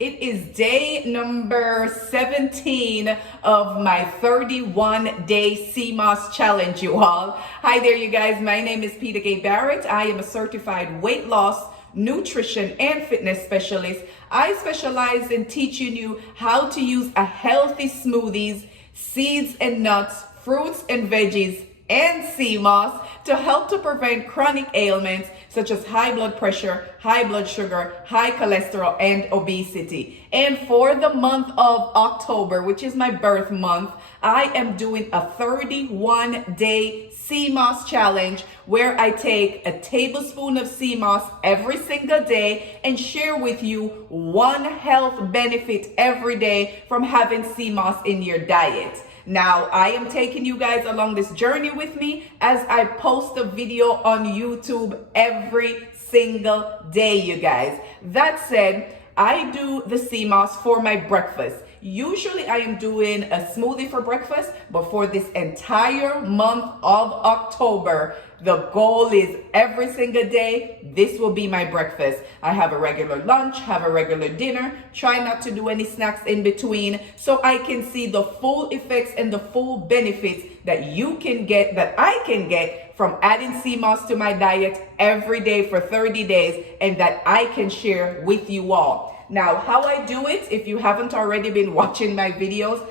It is day number 17 of my 31-day Seamoss Challenge, you all. Hi there, you guys. My name is Peter Gay Barrett. I am a certified weight loss, nutrition, and fitness specialist. I specialize in teaching you how to use a healthy smoothies, seeds and nuts, fruits and veggies, and sea moss to help to prevent chronic ailments such as high blood pressure, high blood sugar, high cholesterol, and obesity. And for the month of October, which is my birth month, I am doing a 31-day Seamoss challenge where I take a tablespoon of sea moss every single day and share with you one health benefit every day from having sea moss in your diet. Now, I am taking you guys along this journey with me as I post a video on YouTube every single day, you guys. That said, I do the sea moss for my breakfast. Usually I am doing a smoothie for breakfast, but for this entire month of October, the goal is every single day, this will be my breakfast. I have a regular lunch, have a regular dinner, try not to do any snacks in between so I can see the full effects and the full benefits that you can get, that I can get from adding sea moss to my diet every day for 30 days and that I can share with you all. Now, how I do it, if you haven't already been watching my videos,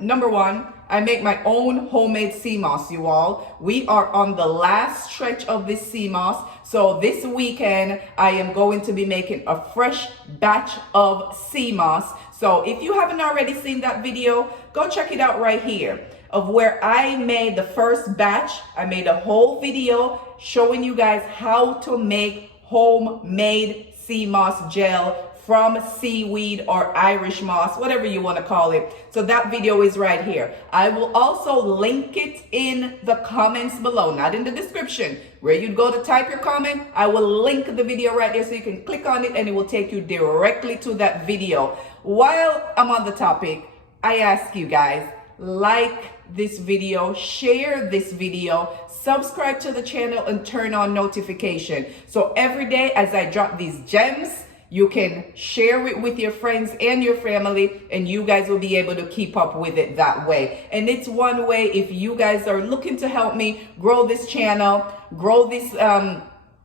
number one, I make my own homemade sea moss, you all. We are on the last stretch of this sea moss. So this weekend, I am going to be making a fresh batch of sea moss. So if you haven't already seen that video, go check it out right here of where I made the first batch. I made a whole video showing you guys how to make homemade sea moss gel from seaweed or Irish moss, whatever you want to call it. So that video is right here. I will also link it in the comments below, not in the description. Where you'd go to type your comment, I will link the video right there so you can click on it and it will take you directly to that video. While I'm on the topic, I ask you guys, like this video, share this video, subscribe to the channel, and turn on notification. So every day as I drop these gems, you can share it with your friends and your family, and you guys will be able to keep up with it that way. And it's one way if you guys are looking to help me grow this channel, grow this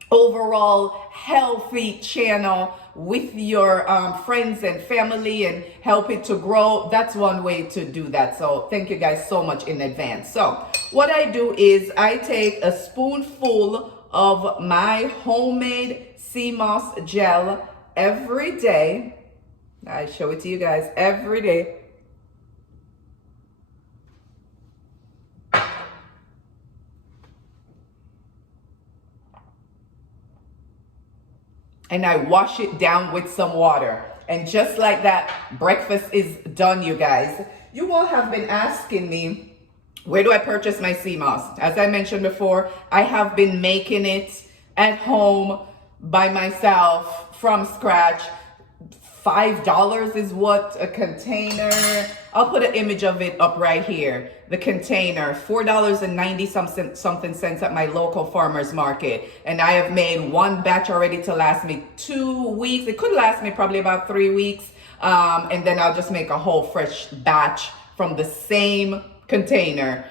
overall healthy channel with your friends and family and help it to grow. That's one way to do that. So thank you guys so much in advance. So what I do is I take a spoonful of my homemade sea moss gel every day. I show it to you guys every day. And I wash it down with some water. And just like that, breakfast is done, you guys. You all have been asking me, where do I purchase my sea moss? As I mentioned before, I have been making it at home by myself from scratch. $5 is what a container, I'll put an image of it up right here. The container, $4.90 something cents at my local farmer's market. And I have made one batch already to last me 2 weeks. It could last me probably about 3 weeks. And then I'll just make a whole fresh batch from the same container.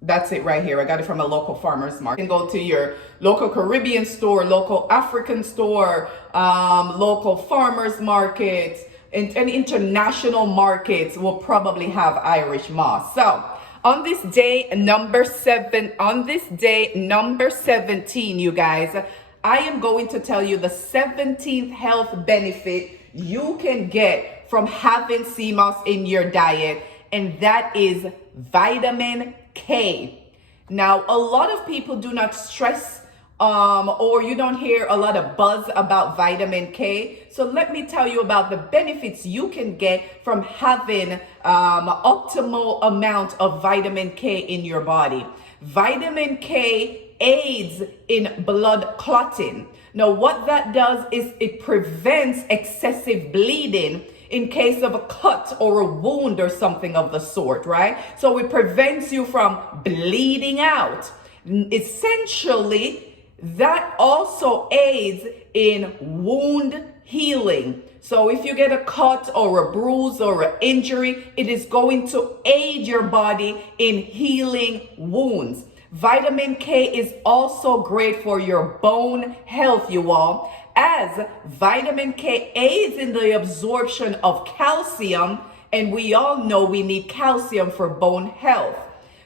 That's it right here. I got it from a local farmer's market. You can go to your local Caribbean store, local African store, local farmer's markets, and international markets will probably have Irish moss. So on this day number 17, you guys, I am going to tell you the 17th health benefit you can get from having sea moss in your diet, and that is vitamin K. Now, a lot of people do not stress or you don't hear a lot of buzz about vitamin K. So let me tell you about the benefits you can get from having optimal amount of vitamin K in your body. Vitamin K aids in blood clotting. Now, what that does is it prevents excessive bleeding in case of a cut or a wound or something of the sort, right? So it prevents you from bleeding out. Essentially, that also aids in wound healing. So if you get a cut or a bruise or an injury, it is going to aid your body in healing wounds. Vitamin K is also great for your bone health, you all, as vitamin K aids in the absorption of calcium, and we all know we need calcium for bone health.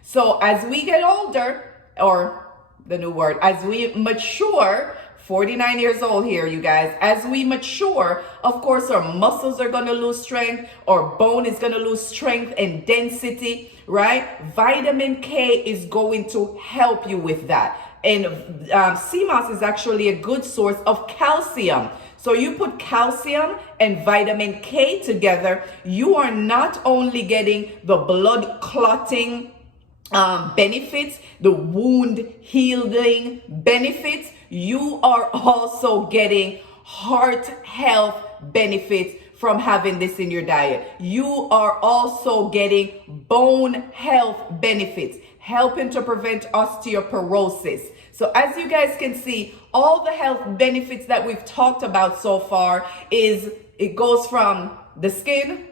So as we get older, or the new word, as we mature, 49 years old here, you guys, as we mature, of course, our muscles are going to lose strength, our bone is going to lose strength and density, right? Vitamin K is going to help you with that. And Seamoss is actually a good source of calcium. So you put calcium and vitamin K together, you are not only getting the blood clotting benefits, the wound healing benefits, you are also getting heart health benefits from having this in your diet. You are also getting bone health benefits, helping to prevent osteoporosis. So as you guys can see, all the health benefits that we've talked about so far it goes from the skin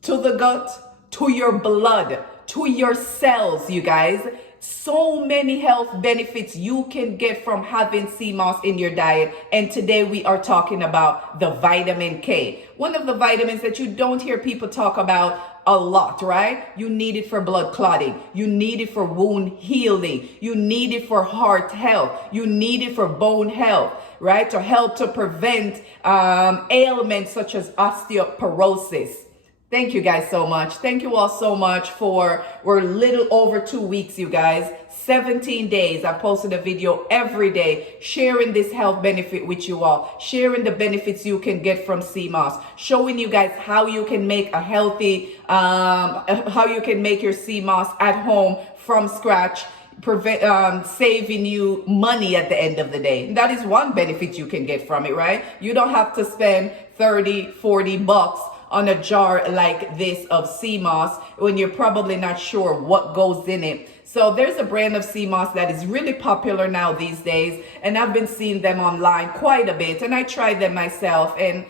to the gut to your blood to your cells, you guys. So many health benefits you can get from having Seamoss in your diet. And today we are talking about the vitamin K. One of the vitamins that you don't hear people talk about a lot, right? You need it for blood clotting. You need it for wound healing. You need it for heart health. You need it for bone health, right? To help to prevent ailments such as osteoporosis. Thank you guys so much. Thank you all so much we're a little over 2 weeks, you guys. 17 days. I posted a video every day sharing this health benefit with you all, sharing the benefits you can get from Seamoss, showing you guys how you can make a healthy, how you can make your Seamoss at home from scratch, saving you money at the end of the day. That is one benefit you can get from it, right? You don't have to spend 30, 40 bucks on a jar like this of Seamoss when you're probably not sure what goes in it. So there's a brand of Seamoss that is really popular now these days, and I've been seeing them online quite a bit, and I tried them myself, and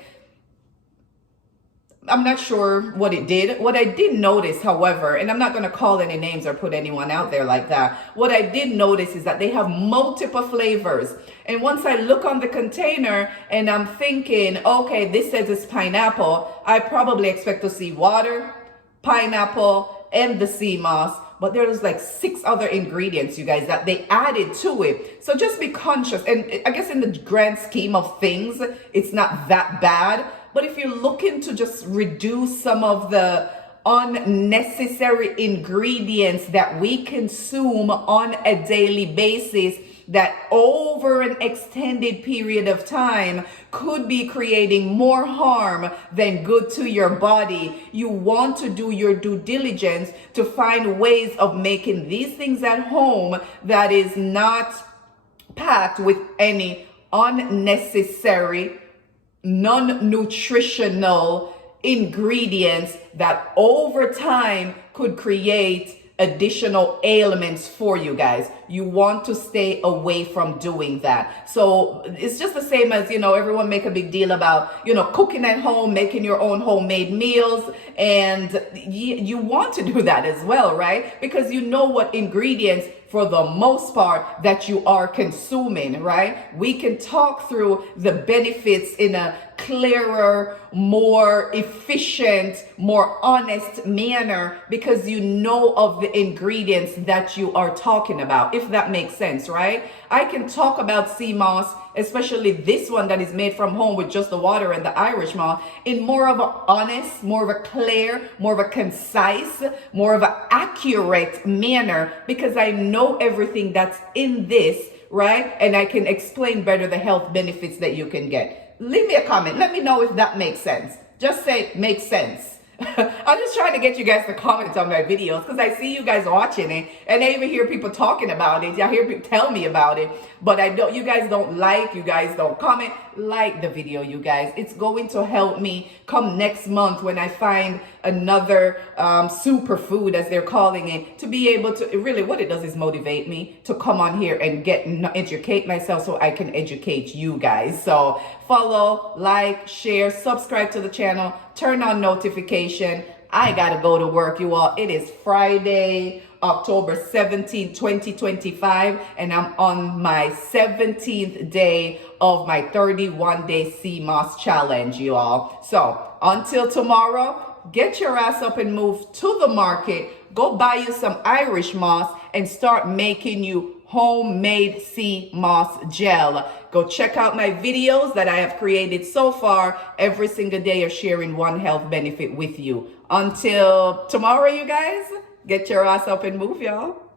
I'm not sure what it did. What I did notice, however, and I'm not going to call any names or put anyone out there like that. What I did notice is that they have multiple flavors. And once I look on the container and I'm thinking, okay, this says it's pineapple, I probably expect to see water, pineapple, and the Seamoss. But there's like 6 other ingredients, you guys, that they added to it. So just be conscious. And I guess in the grand scheme of things, it's not that bad. But if you're looking to just reduce some of the unnecessary ingredients that we consume on a daily basis, that over an extended period of time could be creating more harm than good to your body, you want to do your due diligence to find ways of making these things at home that is not packed with any unnecessary, non-nutritional ingredients that over time could create additional ailments for you guys. You want to stay away from doing that. So it's just the same as, everyone make a big deal about, cooking at home, making your own homemade meals. And you want to do that as well, right? Because you know what ingredients, for the most part, that you are consuming, right? We can talk through the benefits in a clearer, more efficient, more honest manner because you know of the ingredients that you are talking about, if that makes sense, right? I can talk about Seamoss, especially this one that is made from home with just the water and the Irish moss, in more of an honest, more of a clear, more of a concise, more of an accurate manner because I know everything that's in this, right? And I can explain better the health benefits that you can get. Leave me a comment. Let me know if that makes sense. Just say makes sense. I'm just trying to get you guys to comment on my videos because I see you guys watching it and I even hear people talking about it. I hear people tell me about it, but you guys don't like, you guys don't comment. like the video, you guys. It's going to help me come next month when I find another superfood, as they're calling it, to be able to really, what it does is motivate me to come on here and educate myself so I can educate you guys. So follow, like, share, subscribe to the channel, turn on notification. I gotta go to work, you all. It is Friday, October 17, 2025, and I'm on my 17th day of my 31-day Seamoss challenge, you all. So until tomorrow, get your ass up and move to the market. Go buy you some Irish moss and start making you homemade sea moss gel. Go check out my videos that I have created so far. Every single day of sharing one health benefit with you. Until tomorrow, you guys, get your ass up and move, y'all.